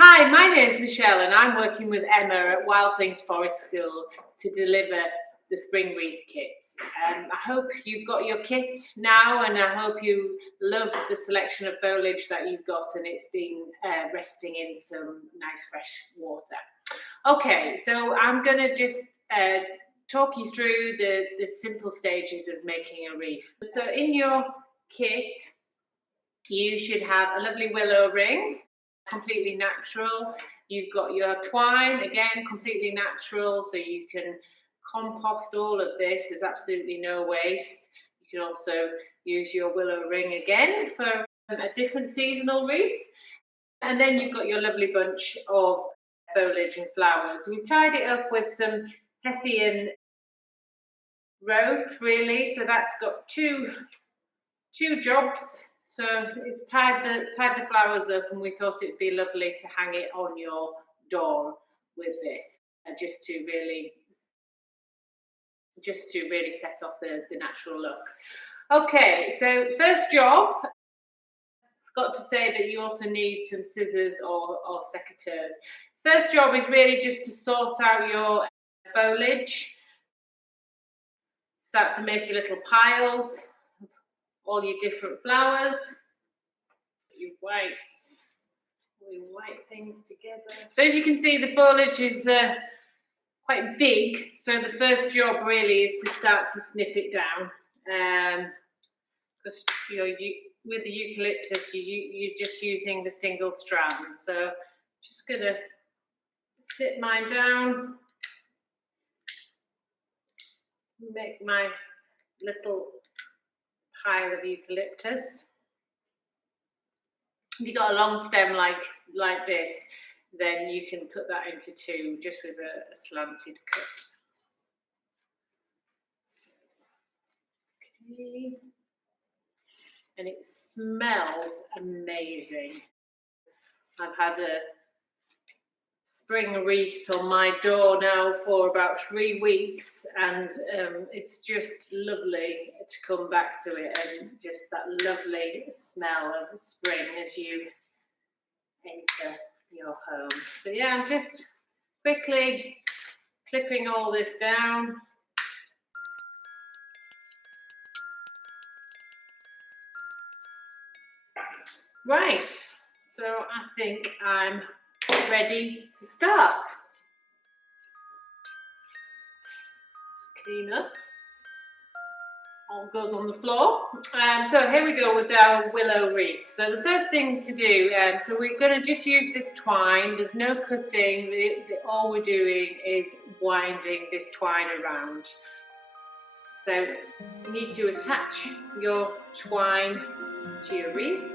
Hi, my name is Michelle and I'm working with Emma at Wild Things Forest School to deliver the spring wreath kits. I hope you've got your kit now and I hope you love the selection of foliage that you've got and it's been resting in some nice fresh water. Okay, so I'm going to just talk you through the simple stages of making a wreath. So in your kit you should have a lovely willow ring, completely natural. You've got your twine, again completely natural, so you can compost all of this. There's absolutely no waste. You can also use your willow ring again for a different seasonal wreath. And then you've got your lovely bunch of foliage and flowers. We tied it up with some Hessian rope, really, so that's got two jobs. So it's tied the flowers up, and we thought it'd be lovely to hang it on your door with this, and just to really set off the natural look. Okay, so first job, forgot to say that you also need some scissors or secateurs. First job is really just to sort out your foliage. Start to make your little piles, all your different flowers. You wipe things together. So as you can see, the foliage is quite big, so the first job really is to start to snip it down. Because with the eucalyptus, you're just using the single strand. So just gonna snip mine down, make my little pile of eucalyptus. If you've got a long stem like this, then you can put that into two just with a slanted cut. Okay. And it smells amazing. I've had a spring wreath on my door now for about 3 weeks, and it's just lovely to come back to it, and just that lovely smell of spring as you enter your home. So yeah, I'm just quickly clipping all this down. Right, so I think I'm ready to start. Just clean up. All goes on the floor. So here we go with our willow wreath. So the first thing to do, so we're going to just use this twine. There's no cutting. All we're doing is winding this twine around. So you need to attach your twine to your wreath.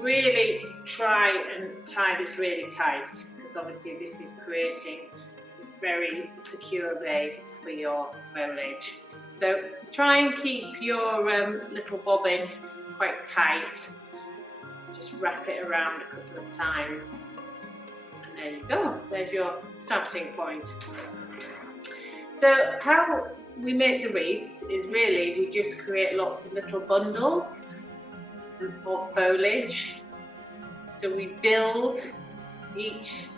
Really try and tie this really tight, because obviously this is creating a very secure base for your foliage. So try and keep your little bobbin quite tight. Just wrap it around a couple of times. And there you go, there's your starting point. So how we make the wreaths is really we just create lots of little bundles of foliage. So we build each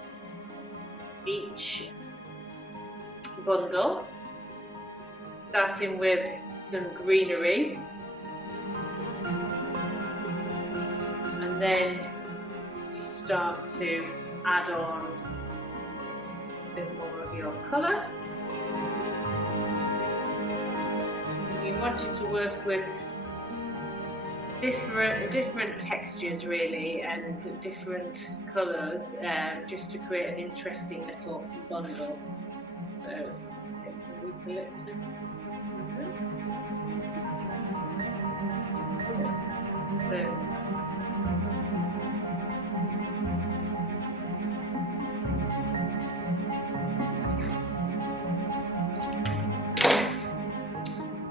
bundle, starting with some greenery, and then you start to add on a bit more of your colour. So you want it to work with different textures really, and different colours, just to create an interesting little bundle. So get some eucalyptus. So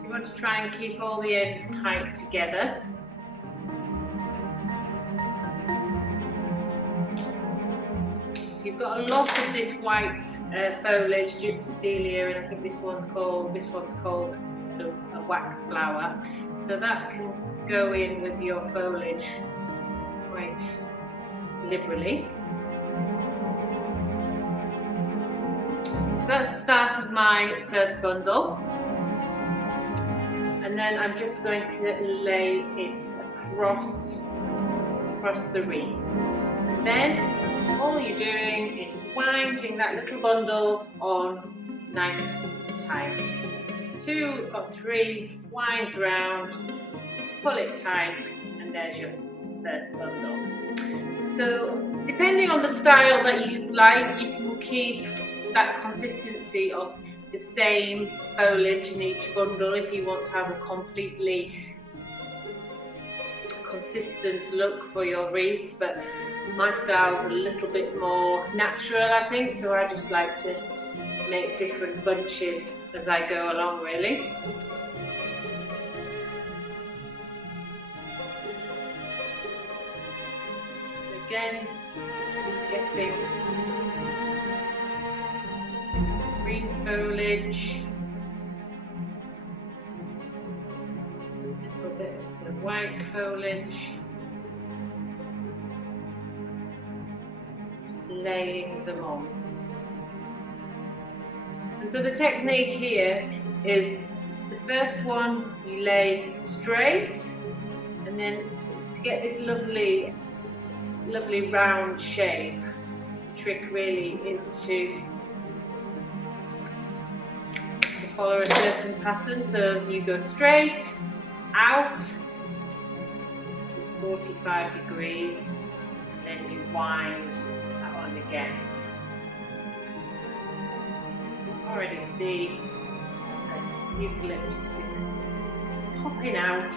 you want to try and keep all the ends tight together. You've got a lot of this white foliage, gypsophila, and I think this one's called a wax flower. So that can go in with your foliage quite liberally. So that's the start of my first bundle. And then I'm just going to lay it across the wreath. And then all you're doing is winding that little bundle on nice and tight. 2 or 3 winds around, pull it tight, and there's your first bundle. So depending on the style that you like, you can keep that consistency of the same foliage in each bundle if you want to have a completely consistent look for your wreath, but my style's a little bit more natural, I think, so I just like to make different bunches as I go along, really. So again, just getting green foliage, a little bit of the white foliage, laying them on. And so the technique here is the first one you lay straight, and then to get this lovely round shape, the trick really is to follow a certain pattern. So you go straight out, 45 degrees, and then you wind that on again. Already see the eucalyptus is popping out,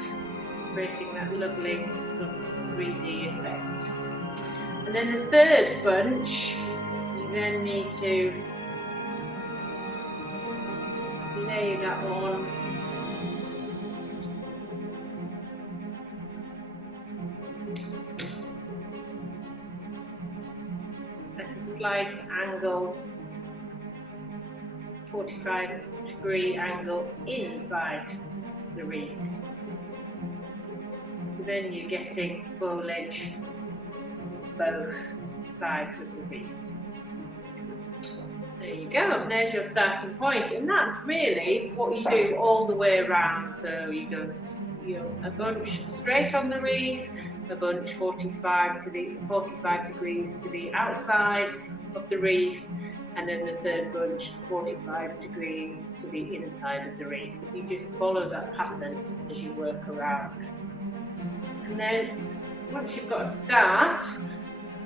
creating that lovely sort of 3D effect. And then the third bunch, you then need to lay that on at a slight angle, 45-degree angle inside the wreath. So then you're getting foliage both sides of the wreath. There you go, and there's your starting point, and that's really what you do all the way around. So you go, a bunch straight on the wreath, a bunch 45 degrees to the outside of the wreath, and then the third bunch 45 degrees to the inside of the wreath. You just follow that pattern as you work around. And then once you've got a start,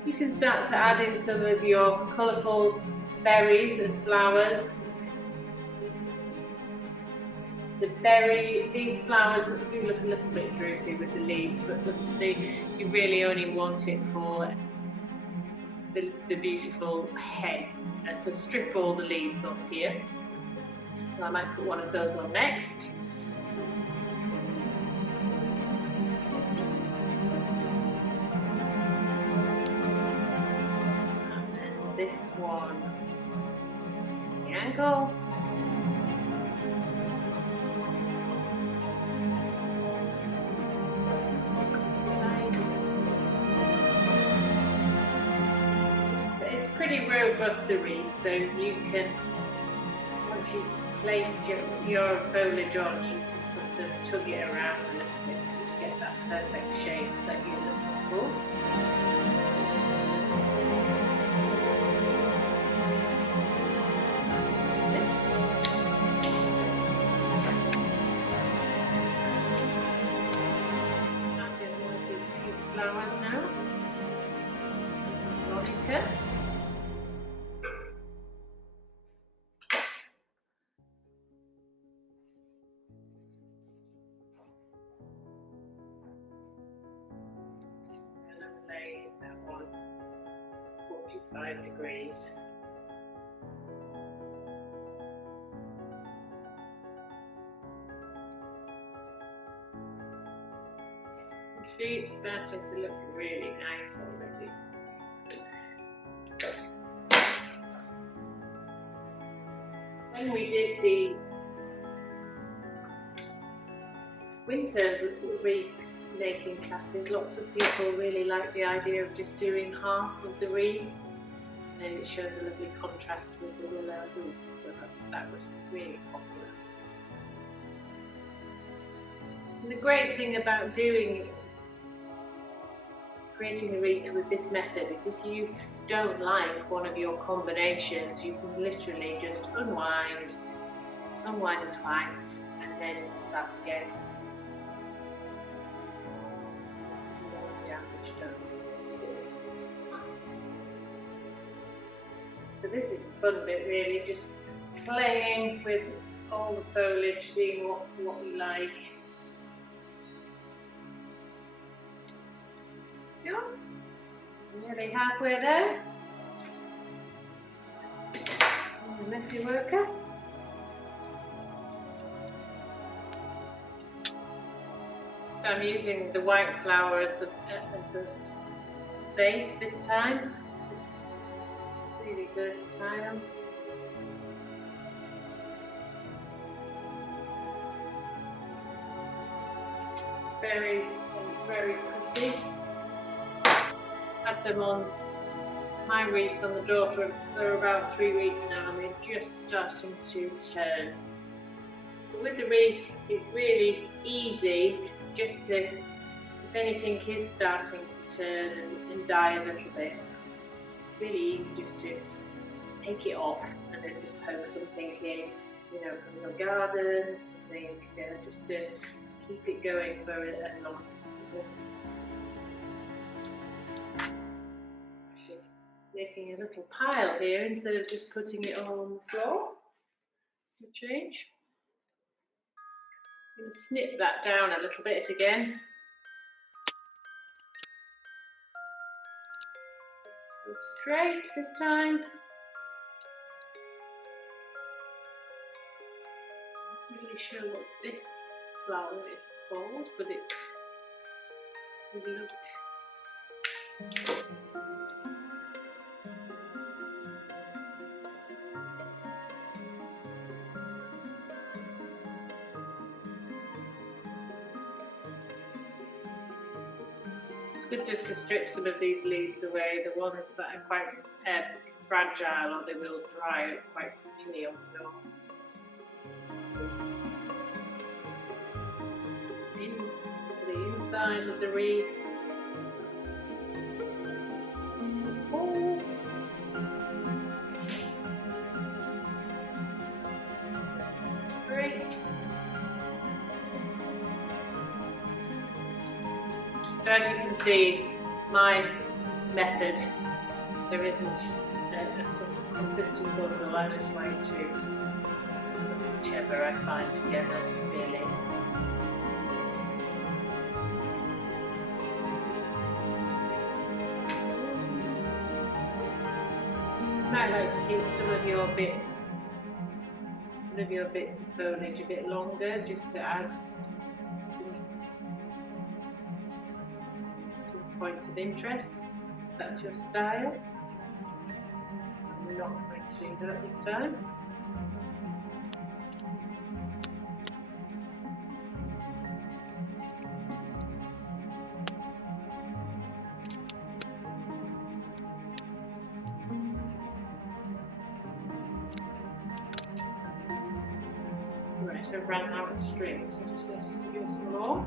you can start to add in some of your colourful berries and flowers. These flowers do look a little bit droopy with the leaves, but you really only want it for the beautiful heads. And so strip all the leaves off here. So I might put one of those on next. And then this one, the angle. Pretty robust wreath, so you can, once you place just your foliage on, you can sort of tug it around a little bit just to get that perfect shape that you're looking for. I'll get one of these pink flowers now. Monica. That one, 45 degrees. You see, it's starting to look really nice already. When we did the winter wreath making classes, lots of people really like the idea of just doing half of the wreath, and it shows a lovely contrast with the willow root, so that was really popular. And the great thing about creating the wreath with this method is if you don't like one of your combinations, you can literally just unwind the twine and then start again. So this is the fun bit really, just playing with all the foliage, seeing what we like. Yeah, nearly halfway there. The messy worker. So I'm using the white flour as the base this time. It's really versatile. Very pretty. Had them on my wreath on the door for about 3 weeks now, and they're just starting to turn. But with the wreath, it's really easy just to, if anything is starting to turn and die a little bit, it's really easy just to take it off and then just poke something in, you know, from your garden, something, just to keep it going for as long as possible. Actually, making a little pile here instead of just putting it all on the floor for change. I'm going to snip that down a little bit again. Go straight this time. I'm not really sure what this flower is called, but it's really It's good just to strip some of these leaves away, the ones that are quite fragile, or they will dry quite quickly on the into the inside of the wreath. Oh. Straight. So as you can see, my method, there isn't a sort of consistent bundle. I just like to whichever I find together, really. You might like to keep some of your bits of foliage a bit longer, just to add some points of interest. That's your style. I'm not going to do that this time. Right, I've run out of string, so I just need to do some more.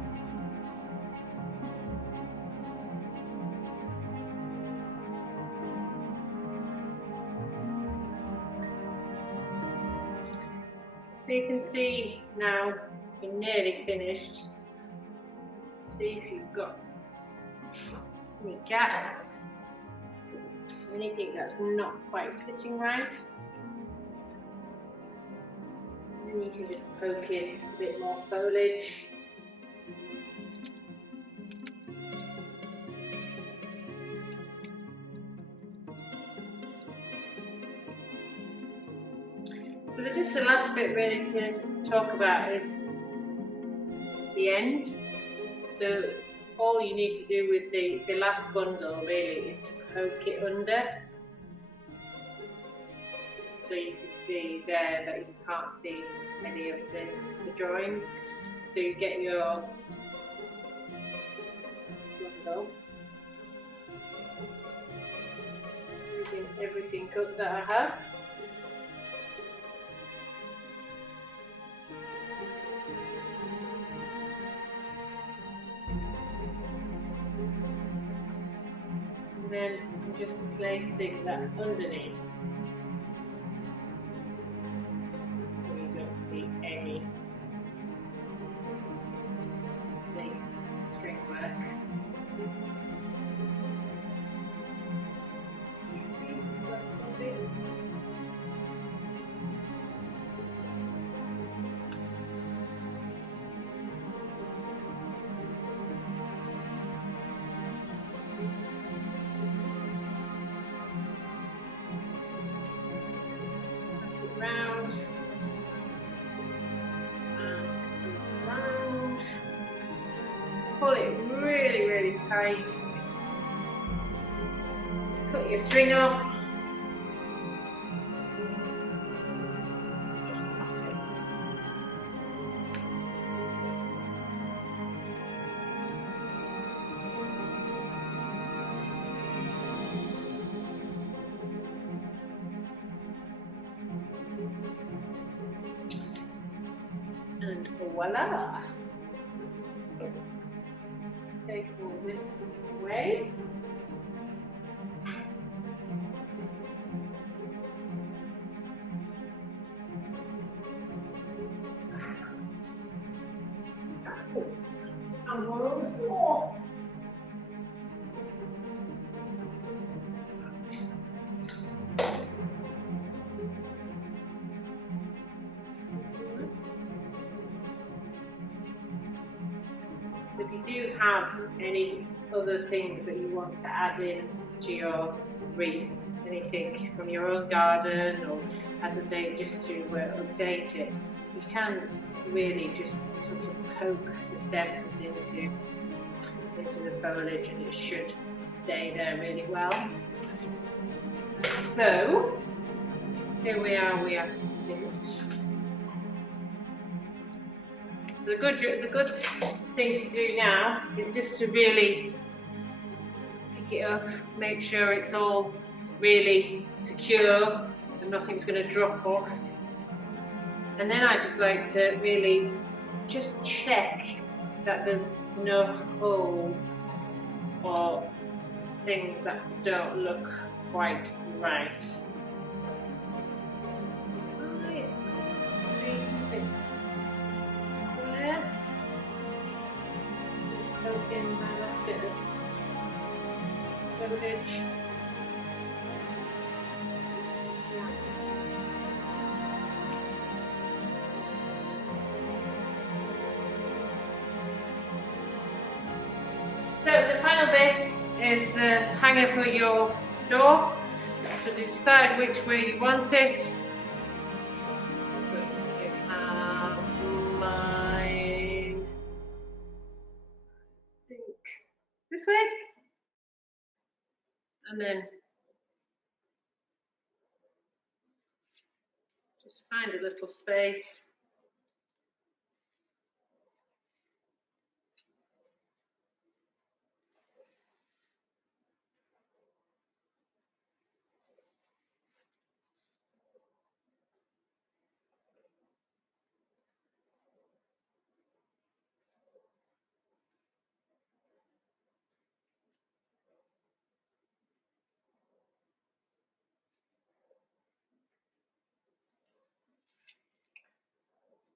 So you can see now you're nearly finished. See if you've got any gaps, anything that's not quite sitting right. And then you can just poke in a bit more foliage. So just the last bit really to talk about is the end. So all you need to do with the last bundle really is to poke it under. So you can see there that you can't see any of the drawings. So you get your go. Everything up that I have. And then I'm just placing that underneath, so you don't see any big string work. Round and round. Pull it really, really tight. Cut your string off. Just cut it. And voila! Take all this away. And we're on the floor. So if you do have any other things that you want to add in to your wreath, anything from your own garden, or as I say, just to update it, you can really just sort of poke the stems into the foliage and it should stay there really well. So here we are finished. So the good thing to do now is just to really pick it up, make sure it's all really secure and nothing's going to drop off. And then I just like to really just check that there's no holes or things that don't look quite right. Right, see something there? Just poke in my last bit of foliage. So the final bit is the hanger for your door. So decide which way you want it. I'm going to have mine, I think, this way. And then just find a little space.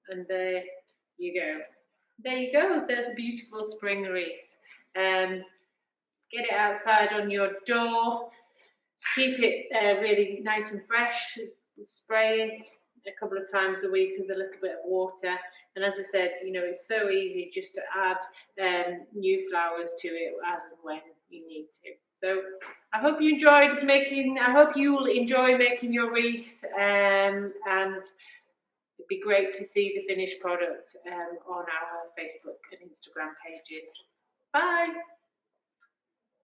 And there you go. There you go. There's a beautiful spring wreath. Get it outside on your door. Keep it really nice and fresh. Spray it a couple of times a week with a little bit of water. And as I said, you know, it's so easy just to add new flowers to it as and when you need to. So I hope you enjoyed making. I hope you'll enjoy making your wreath, and it'd be great to see the finished product on our Facebook and Instagram pages. Bye.